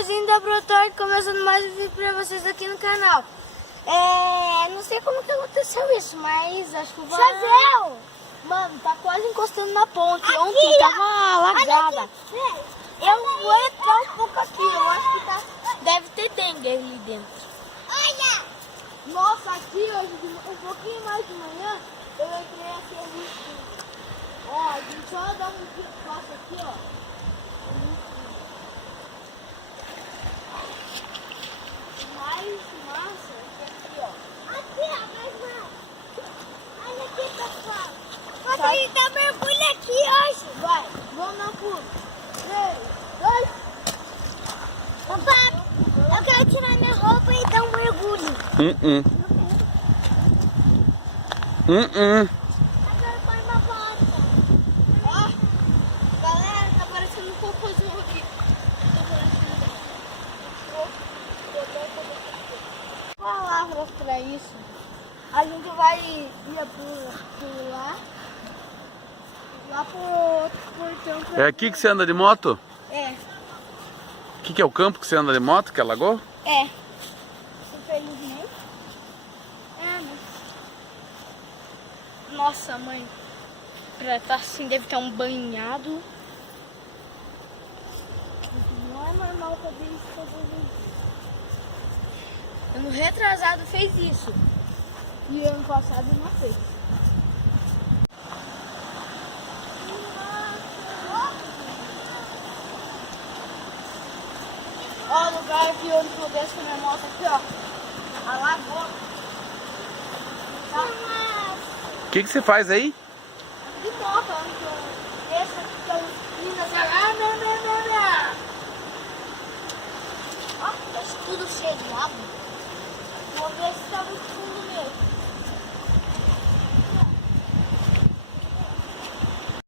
Leozinho da Brotorte, começando mais um vídeo pra vocês aqui no canal. Não sei como que aconteceu isso, mas acho que choveu! Mano, tá quase encostando na ponte. Aqui, ontem tava alagada. Eu vou entrar um pouco aqui, eu acho que tá... Deve ter dengue ali dentro. Olha! Nossa, aqui hoje, um pouquinho mais de manhã, eu entrei aqui ali. Ó, a gente só dá um passo aqui, ó. Mais massa aqui, ó. Aqui, ó, mais massa. Olha aqui, pessoal. Mas a gente tá mergulho aqui hoje. Vai, vamos na fuga. 3, 2. Papai, eu quero tirar minha roupa e dar um mergulho. Agora põe uma bota. Ó, galera, tá parecendo um cocôzão aqui. Palavras pra isso. A gente vai ir por lá pro outro portão. É aqui que você anda de moto? É, Aqui que é o campo que você anda de moto, que é a lagoa? é. Infelizmente. Né? Nossa, mãe. Pra tá assim, deve estar um banhado. Não é normal fazer isso todos os dias. Ano retrasado fez isso. E o ano passado não fez. Ó, o lugar aqui onde eu desço com a minha moto aqui, ó. A lagoa. O que você faz aí? De moto, onde eu desço aqui com as meninas. Ó, tá tudo cheio de água. Vou ver